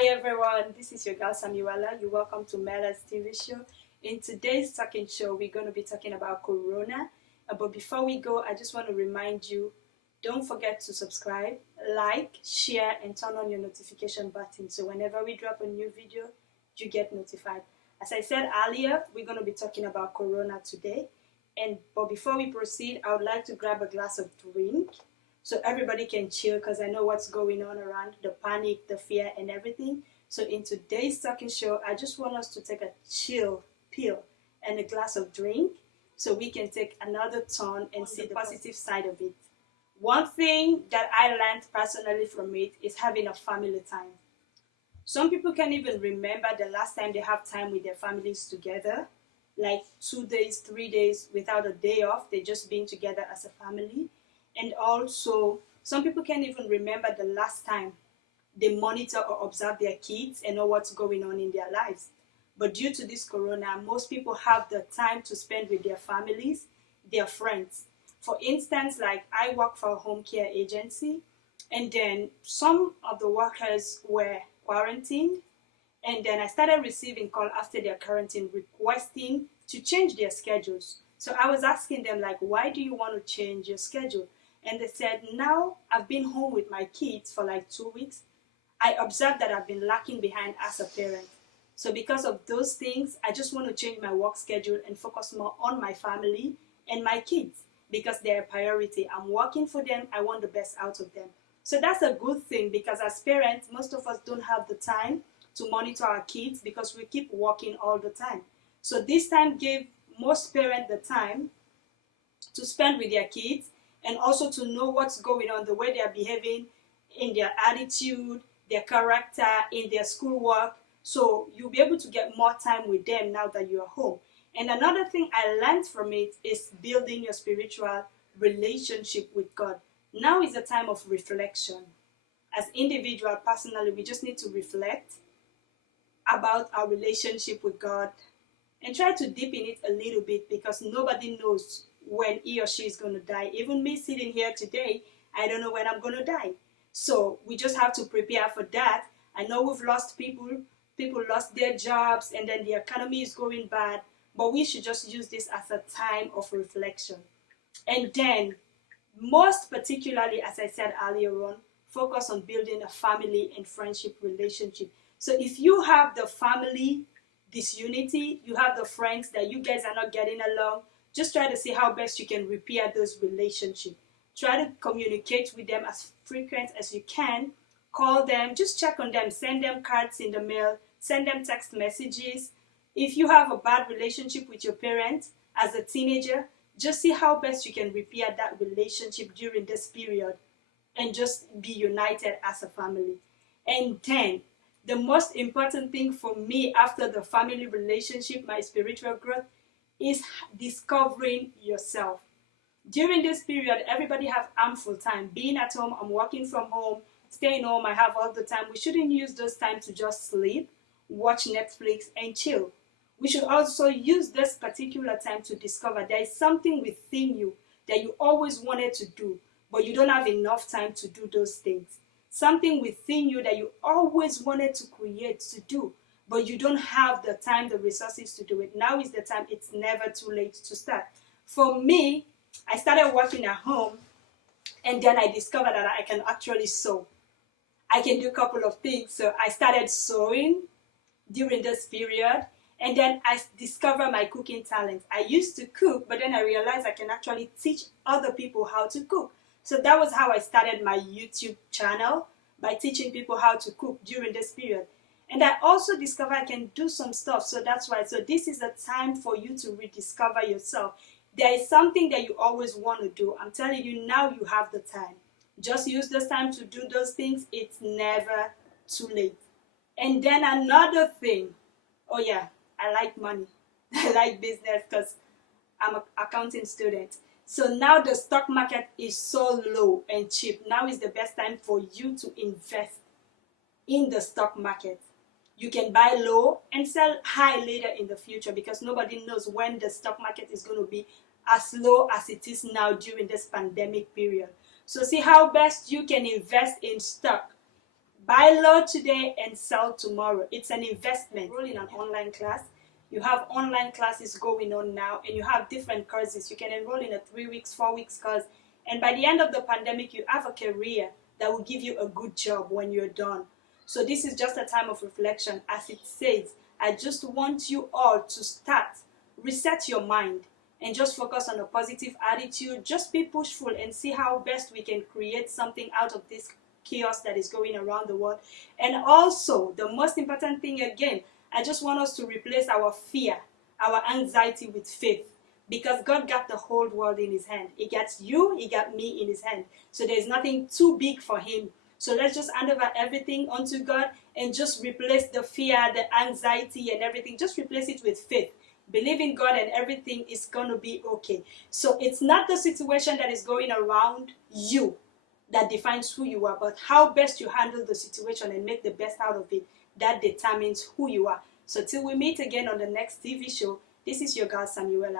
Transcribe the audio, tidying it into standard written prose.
Hi everyone, this is your girl Samuela. You're welcome to Mela's TV show. In today's talking show, we're going to be talking about Corona. But before we go, I just want to remind you, don't forget to subscribe, like, share, and turn on your notification button so whenever we drop a new video, you get notified. As I said earlier, we're going to be talking about Corona today. But before we proceed, I would like to grab a glass of drink so everybody can chill, because I know what's going on around, the panic, the fear, and everything. So in today's talking show, I just want us to take a chill pill and a glass of drink so we can take another turn and see the positive side of it. One thing that I learned personally from it is having a family time. Some people can't even remember the last time they have time with their families together, like 2 days, 3 days without a day off. They just been together as a family. And also, some people can't even remember the last time they monitor or observe their kids and know what's going on in their lives. But due to this corona, most people have the time to spend with their families, their friends. For instance, like I work for a home care agency, and then some of the workers were quarantined, and then I started receiving calls after their quarantine requesting to change their schedules. So I was asking them, like, why do you want to change your schedule? And they said, now I've been home with my kids for like 2 weeks. I observed that I've been lacking behind as a parent. So because of those things, I just want to change my work schedule and focus more on my family and my kids because they're a priority. I'm working for them. I want the best out of them. So that's a good thing, because as parents, most of us don't have the time to monitor our kids because we keep working all the time. So this time gave most parents the time to spend with their kids and also to know what's going on, the way they are behaving, in their attitude, their character, in their schoolwork. So you'll be able to get more time with them now that you are home. And another thing I learned from it is building your spiritual relationship with God. Now is a time of reflection. As individual, personally, we just need to reflect about our relationship with God and try to deepen it a little bit, because nobody knows when he or she is going to die. Even me sitting here today, I don't know when I'm going to die. So we just have to prepare for that. I know we've lost people lost their jobs, and then the economy is going bad, but we should just use this as a time of reflection. And then, most particularly, as I said earlier on, focus on building a family and friendship relationship. So if you have the family disunity, you have the friends that you guys are not getting along, just try to see how best you can repair those relationships. Try to communicate with them as frequent as you can. Call them, just check on them, send them cards in the mail, send them text messages. If you have a bad relationship with your parents as a teenager, just see how best you can repair that relationship during this period and just be united as a family. And then, the most important thing for me after the family relationship, my spiritual growth, is discovering yourself. During this period, everybody have ample time. Being at home, I'm working from home, staying home, I have all the time. We shouldn't use those time to just sleep, watch Netflix, and chill. We should also use this particular time to discover there is something within you that you always wanted to do, but you don't have enough time to do those things. Something within you that you always wanted to create, to do, but you don't have the time, the resources to do it. Now is the time. It's never too late to start. For me, I started working at home, and then I discovered that I can actually sew. I can do a couple of things. So I started sewing during this period, and then I discovered my cooking talent. I used to cook, but then I realized I can actually teach other people how to cook. So that was how I started my YouTube channel, by teaching people how to cook during this period. And I also discovered I can do some stuff. So that's why. So this is a time for you to rediscover yourself. There is something that you always want to do. I'm telling you, now you have the time. Just use this time to do those things. It's never too late. And then another thing. Oh yeah, I like money. I like business because I'm an accounting student. So now the stock market is so low and cheap. Now is the best time for you to invest in the stock market. You can buy low and sell high later in the future, because nobody knows when the stock market is going to be as low as it is now during this pandemic period. So see how best you can invest in stock Buy low today and sell tomorrow. It's an investment. Enroll in an online class. You have online classes going on now, and you have different courses. You can enroll in a 3 weeks, 4 weeks course, and by the end of the pandemic, you have a career that will give you a good job when you're done. So this is just a time of reflection. As it says, I just want you all to start, reset your mind, and just focus on a positive attitude. Just be pushful and see how best we can create something out of this chaos that is going around the world. And also, the most important thing again, I just want us to replace our fear, our anxiety with faith. Because God got the whole world in his hand. He got you, he got me in his hand. So there's nothing too big for him. So let's just hand over everything unto God and just replace the fear, the anxiety and everything. Just replace it with faith. Believe in God and everything is going to be okay. So it's not the situation that is going around you that defines who you are, but how best you handle the situation and make the best out of it. That determines who you are. So till we meet again on the next TV show, this is your girl Samuela.